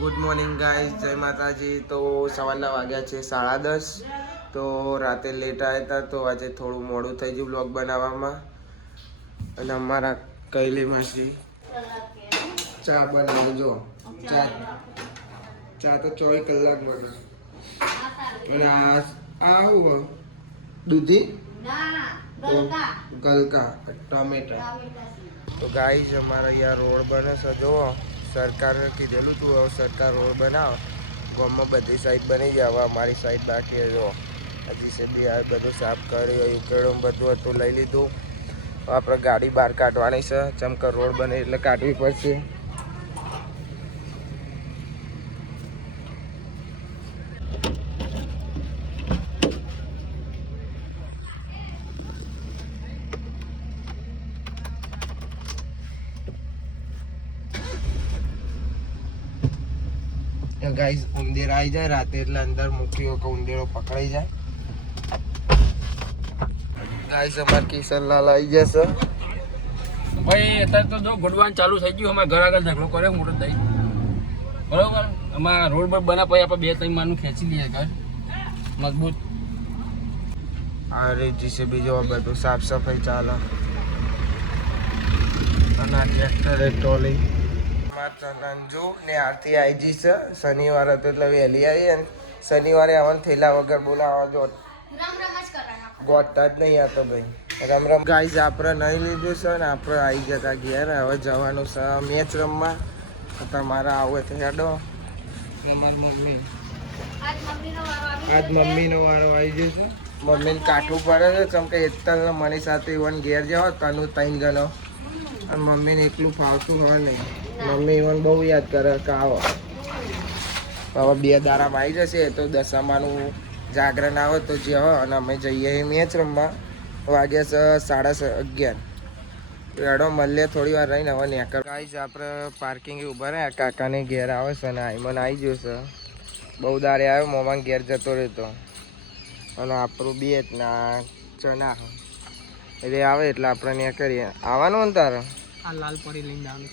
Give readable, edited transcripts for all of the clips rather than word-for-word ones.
Good morning guys, જય માતાજી. તો સવારના વાગ્યા છે 10:30. તો રાતે લેટ આવ્યા હતા તો આજે થોડું મોડું થઈ ગયું બ્લોગ બનાવવામાં. અને અમારા કૈલી માસી ચા બનાવું જો. ચા તો 24 કલાક બને. અને આવું દૂધી ગલકા ટમેટા. તો ગાઈઝ અમારા અહીંયા રોડ બને છે જુઓ. સરકારે કીધેલું તું હવે સરકાર રોડ બનાવ ગામમાં બધી સાઈડ બની જાય. હવે અમારી સાઈડ બાકી જો હજી છે બી આ બધું સાફ કરી ઉકેડું બધું હતું લઈ લીધું. આપણે ગાડી બહાર કાઢવાની છે ચમકર રોડ બને એટલે કાઢવી પડશે. ગાઈઝ ઉંદેર આવી જાય રાતે એટલે અંદર મૂકી કે ઉંદેરો પકડાઈ જાય. ગાઈઝ અમાર કિશનલાલ આવી જશે ભાઈ. અત્યારે તો જો ગોડવાન ચાલુ થઈ ગયું. અમારે ઘર આગળ ઝઘડો કર્યો મોટો દઈ બરોબર. અમારા રોડ પર બના પછી આપણે 2-3 માનું ખેંચી લઈએ ઘર મજબૂત. અરે જીસે બીજો બધું સાફ સફાઈ ચાલે. અને આ ટ્રેક્ટર ટ્રોલી અંજુ ને આરતી આવી જઈ છે. શનિવાર હતો એટલે વહેલી આવી. અને શનિવારે આવવાનું થયેલા વગર બોલાવવા જો ગોતા જ નહીં આતો ભાઈ. રમ રમ ગાઈઝ આપણે નહીં લીધું છે ને આપણે આવી જતા ઘેર. હવે જવાનું છે મેચ રમવા. તમારા આવો તો હેડો. મારી મમ્મી આજ મમ્મીનો વારો આવી જશે. મમ્મીને કાઠું પડે છે કેમ કે એટલા મની સાથે ઇવન ઘેર જાઓ તનું 3 ગણો. અને મમ્મીને એકલું ફાવતું હોય નહીં. મમ્મી મને બહુ યાદ કરે કે આવો. હવે 2 દાડામાં આવી જશે તો દશામાનું જાગરણ આવે તો જે હોય. અને અમે જઈએ મેચ રમવા. વાગ્યા છે 11:30. એડો મળીએ થોડી વાર રહીને હવે નેકર. ગાઈઝ આપણે પાર્કિંગ ઊભા રહ્યા. કાકાને ઘેર આવે છે અને આઈમન આવી ગયો છે. બહુ દાડે આવ્યો મોમાં ઘેર જતો રહેતો. અને આપણું બે ના ચના એટલે આવે એટલે આપણે ત્યાં કરીએ. આવવાનું ને તારે આ લાલ પડી લઈને જવાનું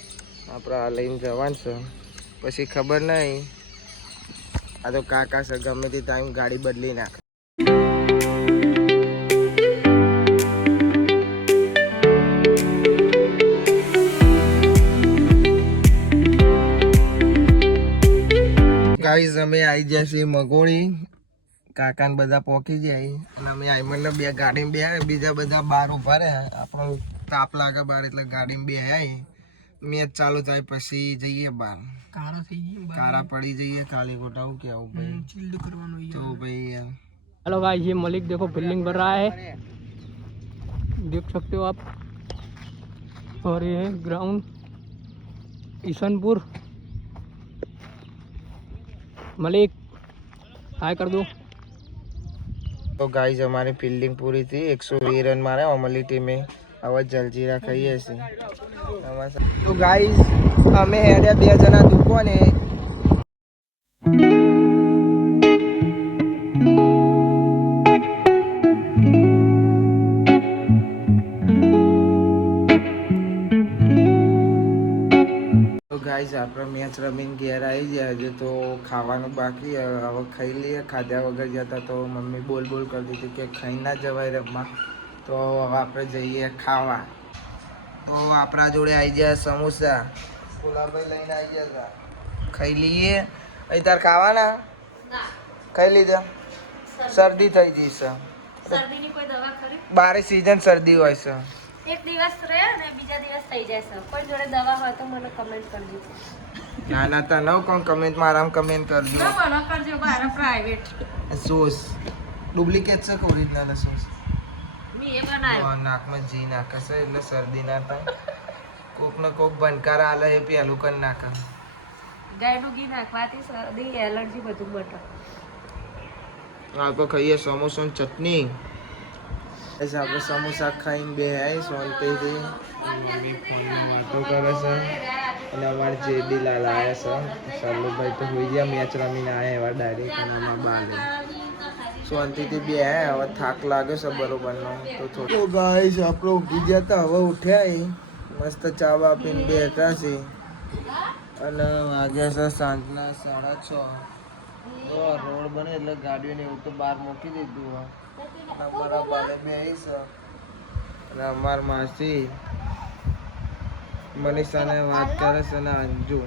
આપણે આ લઈને જવાનું છે. પછી ખબર નહીં. આ તો કાકા છે ગમે તે ટાઈમ ગાડી બદલી નાખે. ગાઈઝ અમે આવી જશે મગોળી. કાકાને બધા પોકી જાય. અને અમે આઈમનને 2 ગાડીમાં બે આવ્યા. બીજા બધા બહાર ઉભા રહ્યા. આપણો તાપ લાગે બહાર એટલે ગાડીમાં બે આવ્યા. મેચ ચાલુ થાય પછી જઈએ બહાર. કાળા થઈ ગઈ કારા પડી જઈએ કાલી ગોટા. હું કેવું ભાઈ चिल्ड करवानो तो भाई हेलो गाइस, ये मलिक देखो बिल्डिंग बन रहा है, देख सकते हो आप. और ये है ग्राउंड ईशनपुर. मलिक हाय कर दो. तो गाइस हमारी फील्डिंग पूरी थी. 120 रन मारे अमली टीमे. હવે જલજીરા ખાઈએ છીએ. તો ગાઈસ અમે હેડ્યા 2 જણા દુકાને. તો ગાઈસ આપણે મેચ રમીને ઘેર આવી ગયા. હજુ તો ખાવાનું બાકી. હવે ખાઈ લઈએ. ખાધા વગર જતા તો મમ્મી બોલ કરતી હતી કે ખાઈ ના જવાય રમવા. તો હવે આપણે જઈએ ખાવા. તો આપણા જોડે આવી ગયા સમોસા. કોલાભાઈ લઈને આવી ગયા હતા. ખાઈ લઈએ. અહીં તાર ખાવાના ખાઈ લીધા. શરદી થઈ ગઈ છે. શરદીની કોઈ દવા ખરી? 12 સીઝન શરદી હોય છે. એક દિવસ રહે ને બીજા દિવસ થઈ જાય છે. કોઈ જોડે દવા હોય તો મને કમેન્ટ કરજો. ના તો નવ કોણ કમેન્ટ મારામાં કમેન્ટ કરજો. ના મને કરજો મારા પ્રાઇવેટ. સોસ ડુપ્લિકેટ છે કે ઓરિજિનલ સોસ? મી એ બનાવ્યો. નાકમાં જી નાખે છે એટલે શરદી ના થાય. કોક ને કોક ભનકાર આલે એ પેલું કરી નાખે. ગાયનું ઘી નાખવાથી શરદી એલર્જી બધું મટે. આપણે ખાઈએ સમોસા ચટણી. આપણે સમોસા ખાઈને બે આવી શાંતિથી વાતો કરે છે. અને અમારે જેડી લાલ આવ્યા છે. સલ્લુભાઈ તો હોઈ ગયા મેચ રમીને આવ્યા એવા ડાયરેક્ટ. અને આમાં બાર શાંતિથી બે આવ્યા. હવે થાક લાગે છે બરોબરનો. તો થોડું ગાઈસ આપણે ઊંઘી ગયા હતા હવે ઉઠ્યા. મસ્ત ચા બા પીને બેઠા છે. અને વાગ્યા છે સાંજના 6:30. તો રોડ બને એટલે ગાડીઓને એવું તો બહાર મૂકી દીધું હોય. અમારા બાલે બેસી છે અને અમાર માસી મનીષાને વાત કરે છે ને અંજુ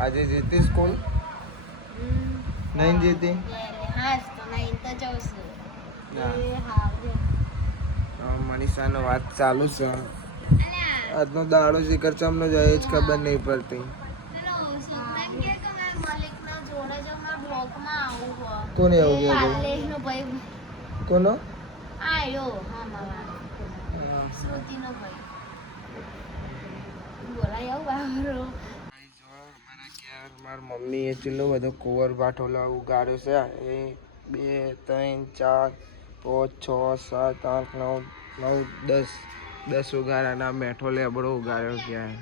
આજે જીતી સ્કૂલ નહીં જીતી મનીષાનો વાત ચાલુ છે. આજનો દાડો શિખર ચમનો જાય જ ખબર નહીં પડતી. કોને આવું ગયા કોનો મારા મમ્મીએ ચેટલો બધો કુંવર બાઠોલા ઉગાડ્યો છે. 1 2 3 4 5 6 7 8 9 10 10 ઉગાડ્યા. મેઠો લેબડો ઉગાડ્યો ક્યાં.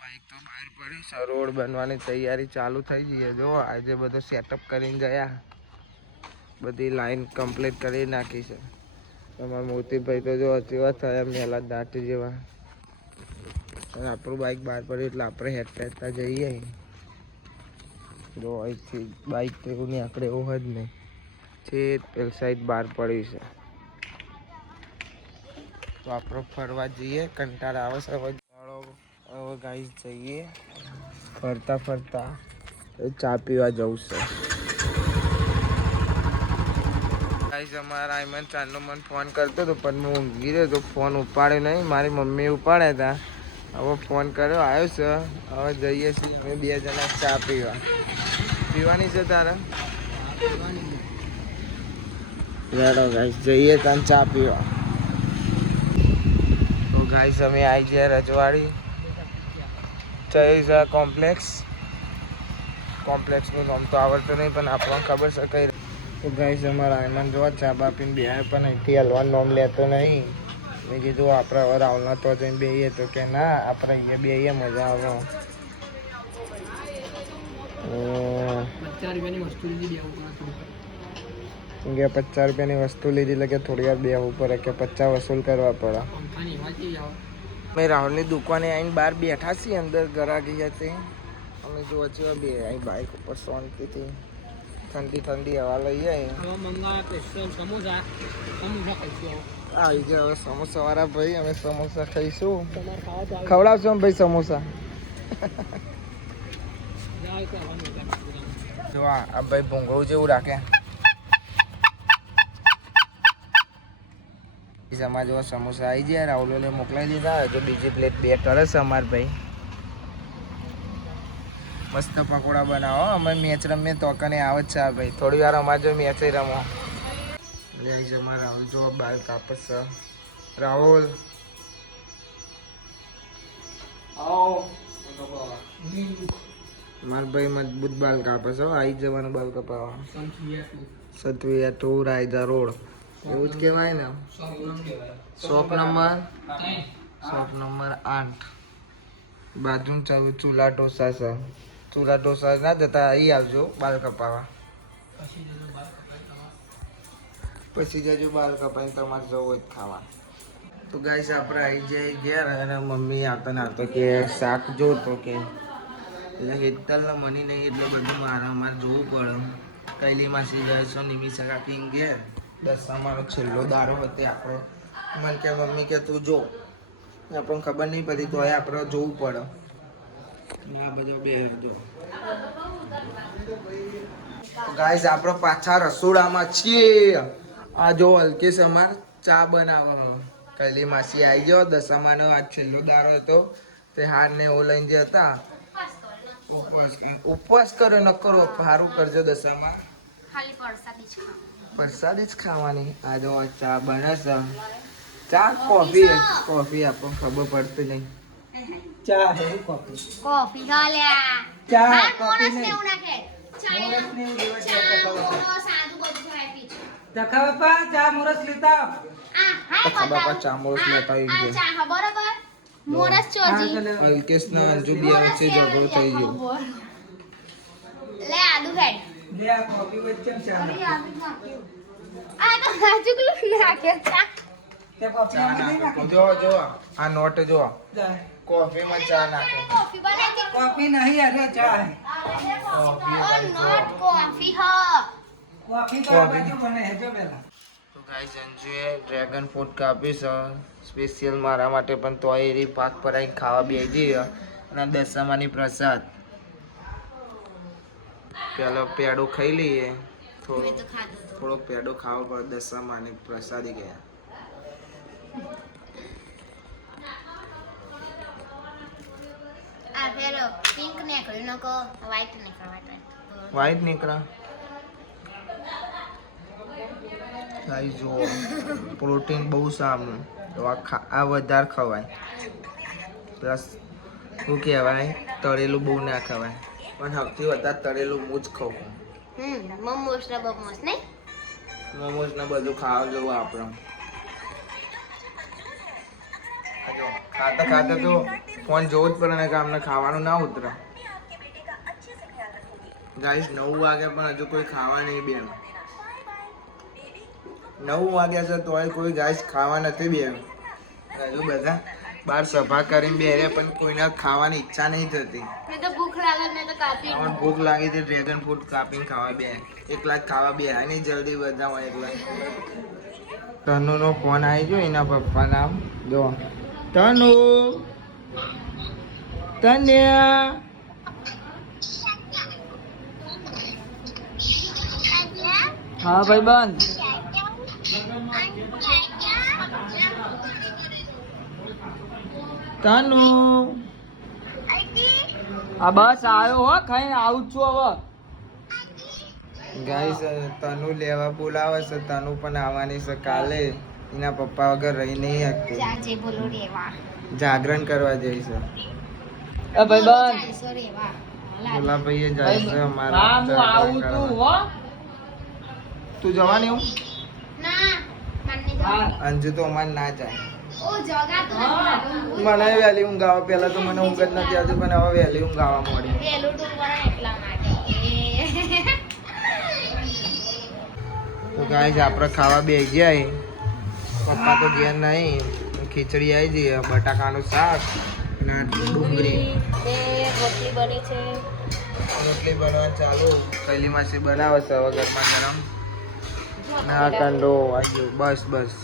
બાઈક તો બહાર પડી છે. રોડ બનવાની તૈયારી ચાલુ થઈ ગઈ. જો આજે બધો સેટઅપ કરીને ગયા. બધી લાઈન કમ્પ્લીટ કરી નાખી છે. તમારા મોતીભાઈ તો જો જેવા થયા મેલા દાટી જેવા. આપણું બાઈક બહાર પડ્યું એટલે આપણે હેઠતા જઈએ. જો અહીંથી બાઈક તો એવું નહીં આપણે એવું જ નહીં છે. પેલી સાઈડ બહાર પડી છે તો આપણે ફરવા જઈએ. કંટાળા આવે છે. હવે ગાઈસ જઈએ ફરતા ફરતા ચા પીવા જવું છે. ગાઈસ અમારા આઈમન ચાંદનો મને ફોન કરતો હતો પણ હું ઊંઘી રહ્યો તો ફોન ઉપાડ્યો નહીં. મારી મમ્મી ઉપાડ્યા હતા. હવે ફોન કર્યો આવ્યો છે. હવે જઈએ છીએ અમે 2 જણા ચા પીવાની છે તારે હેડો ગાઈસ જઈએ ત્યાં ચા પીવા. તો ગાઈસ અમે આવી ગયા રજવાડી ચૈસા કોમ્પ્લેક્સનું નામ તો આવડતું નહીં પણ આપણને ખબર છે કઈ. તો ગાઈસ અમારા આયમન જોવા ચા બા પીને બે પણ અહીંથી હલવાનું નામ લેતો નહીં. મેં કીધું આપણે હવે રાવલના તો જઈને બેહીએ તો કે ના આપણે અહીંયા બેહીએ મજા આવે. 50 રૂપિયાની વસ્તુ લીધી એટલે કે થોડી વાર બેહવું પડે કે 50 વસૂલ કરવા પડે. અમે રાહુલની દુકાને આવીને બહાર બેઠા છીએ. અંદર ગરાગી હતી. અમે જોવા છીએ બે અહીં બાઇક ઉપર શાંતિથી ઠંડી હવા લઈએ. આવી ગયા હવે સમોસા વાળા ભાઈ. અમે સમોસા ખાઈશું. ખવડાવશો ને ભાઈ સમોસા? જો આ ભાઈ ભૂંગળું જેવું રાખે. અમારા જેવા સમોસા આવી ગયા. રાહુલોને મોકલાવી દીધા. હજુ બીજી પ્લેટ બે કરે છે અમાર ભાઈ. મસ્ત પકોડા બનાવો. અમે મેચ રમીએ તો કને આવે જ છે આ ભાઈ. થોડી વાર અમારે જો મેચ રમો. અમારા રાહુલ જો બાલ કાપે છે. રાહુલ મારા ભાઈ મજબૂત બાલ કાપે છે. આવી જવાનું બાલ કપાવા. સતવિયા ટુ રાયદા રોડ એવું જ કહેવાય ને. શોપ નંબર 8 બાજુ ચૂલા ઢોસા છે. ચૂલા ઢોસા ના જતા અહીં આવજો બાલ કપાવા. પછી જજો બાલ કપાઈને તમારે જવું હોય ખાવા. તો ગાઈસ આપણે આવી જાય ઘેર અને મમ્મી આવતા ના આવતા કે શાક જોતો કે એટલે હેતલને મની નહીં એટલે બધું અમારે જોવું પડે. કૈલી માસી જાય છો નિમિષા કાકી ઘેર. દસમાનો છેલ્લો દારો હતો આપણો. મને કે મમ્મી કે તું જો. આપણને ખબર નહીં પડી તો આપણે જોવું પડે. આ બધો બે જો ગાઈસ આપણે પાછા રસોડામાં છીએ. આ જો હલકેશ અમાર ચા બનાવો. કૈલી માસી આવી ગયો. દસમાનો આજ છેલ્લો દારો હતો તે હાર ને એવું લઈને જે હતા ઉપવાસ કરો ન કરો સારું કરજો. દશામાં પ્રસાદી જ ખાવાની. આ જો ચા બને છે. ચા કોફી આપણને ખબર પડતી નહીં. ચા હે કોફી ચા કોફી નહીં. ચા મોરસ લેતા અલ્કેશ ના અંજુ બે વચ્ચે ઝઘડો થઈ ગયો. લે આદુ હેડ લે આ કોફી વચ્ચે ચા આ તો રાજુકલું નાખ્યો ચા જો આ નોટ જો કોફીમાં ચા નાખે. કોફી બનાવી દે. કોફી નહીં અરે ચા હે. કોફી Oh, guys, not જો. coffee, huh? કોફી તો આ બાજુ બને હેજો પેલા. તો ગાઈસ અંજુએ ડ્રેગન ફ્રૂટ કાપી છે સ્પેશિયલ મારા માટે, પણ તો એ પાક પરાઈને ખાવા બેસી જઈએ. અને દશામાની પ્રસાદ પેલો પેડો ખાઈ લઈએ. મેં તો ખાધું હતું. થોડો પેડો ખાવો પડે, દશામાની પ્રસાદી ગયા. આ પેલો પિંક નીકળ્યું નકો વ્હાઈટ નીકળ્યું. વ્હાઈટ નીકળા. ગાઈસ જો પ્રોટીન બહુ સારું, તો આ વધારે ખવાય. પ્લસ શું કહેવાય, તળેલું બહુ ના ખવાય, પણ સૌથી વધારે તળેલું હું જ ખાઉં. મોમોસ ને બમોસ નહીં. મોમોસ ને બધું ખાવા જેવું આપણે. આ જો ખાતા ખાતા તો ફોન જોવું જ પડે ને, કે અમને ખાવાનું ના ઉતરે. ગાઈસ 9 વાગે પણ હજુ કોઈ ખાવા નહીં બેન. 9 વાગ્યા છે તોય કોઈ ગાઈસ ખાવા નથી બેન. હજુ બધા બહાર સભા કરીને બેરે, પણ કોઈને ખાવાની ઈચ્છા નહીં થતી. મેં તો ભૂખ લાગે મેં તો કાપી પણ ભૂખ લાગી હતી, ડ્રેગન ફ્રૂટ કાપીને ખાવા બે. એકલા જ ખાવા બે હા નહીં, જલ્દી બધા હોય એકલા. તનુનો ફોન આવી ગયો, એના પપ્પા નામ જો તનુ. તન્યા હા ભાઈ બંધ. તનુ આ બસ આવ્યો હો, ખાઈને આવું જ છું હવે. ગાઈસ તનુ લેવા બોલાવે છે. તનુ પણ આવવાની છે કાલે. એના પપ્પા વગર રહી નહીં શકતી. ચાચે બોલો રેવા. જાગરણ કરવા જઈ છે. એ ભાઈ બંધ. ચાલશો રેવા. બોલા ભાઈએ જાય છે અમારા હા હું આવું જાગરણ છું કરવા. હો. તું જવાની હું? ના મને હા. અંજુ તો અમારે ના જાય. ઓ જગા તો નથી. મને વહેલી ઊંઘ આવે. પહેલા તો મને ઊંઘ જ નથી આવતી, પણ હવે વહેલી ઊંઘ આવવા મળી. વેલું ડુંગર એટલા માટે. તો ગાઈસ આપણે ખાવા બે ગયા. પપ્પા તો ઘેર નહીં. ખીચડી આવી જઈએ, બટાકાનું શાક અને ડુંગળી. બે રોટલી બની છે. રોટલી બનવા ચાલુ. કૈલી માસી બનાવે છે હવે ગરમા ગરમ. ના કંડો આજુ બસ બસ.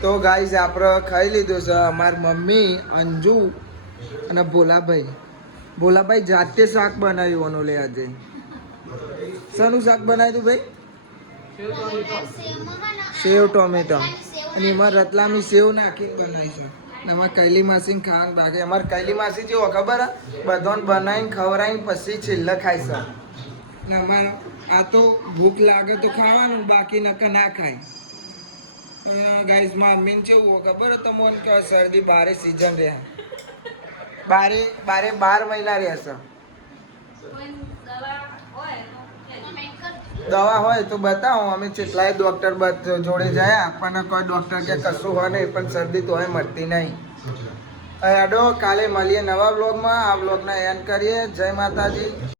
તો ગાઈસ આપણે ખાઈ લીધું છે. અમારી મમ્મી અંજુ અને ભોલાભાઈ. ભોલાભાઈ જાતે શાક બનાવ્યું ઓનો લે આજે. શાનું શાક બનાવ્યું ભાઈ? સેવ ટોમેટો. અને એમાં રતલામી સેવ નાખીને બનાવી છે. અને અમારે કૈલી માસીને ખાવાનું બાકી. અમારે કૈલી માસી જેવો ખબર હે, બધાને બનાવીને ખવડાવીને પછી છેલ્લે ખાય છે. ને અમારે આ તો ભૂખ લાગે તો ખાવાનું, બાકી નકર ના ખાય. ગાઈસ માં મમ્મીને કેવું ખબર હે તમને, કે શરદી બારે સિઝન રહે. બારે 12 મહિના રહેશે. દવા હોય તો બતાવો. અમે કેટલાય ડોક્ટર જોડે જાય, પણ કોઈ ડોક્ટર કે કશું હોય નહીં, પણ શરદી તો હોય મળતી નહીં. અડો કાલે મળીએ નવા બ્લોગમાં. આ બ્લોગના એન્ડ કરીએ. જય માતાજી.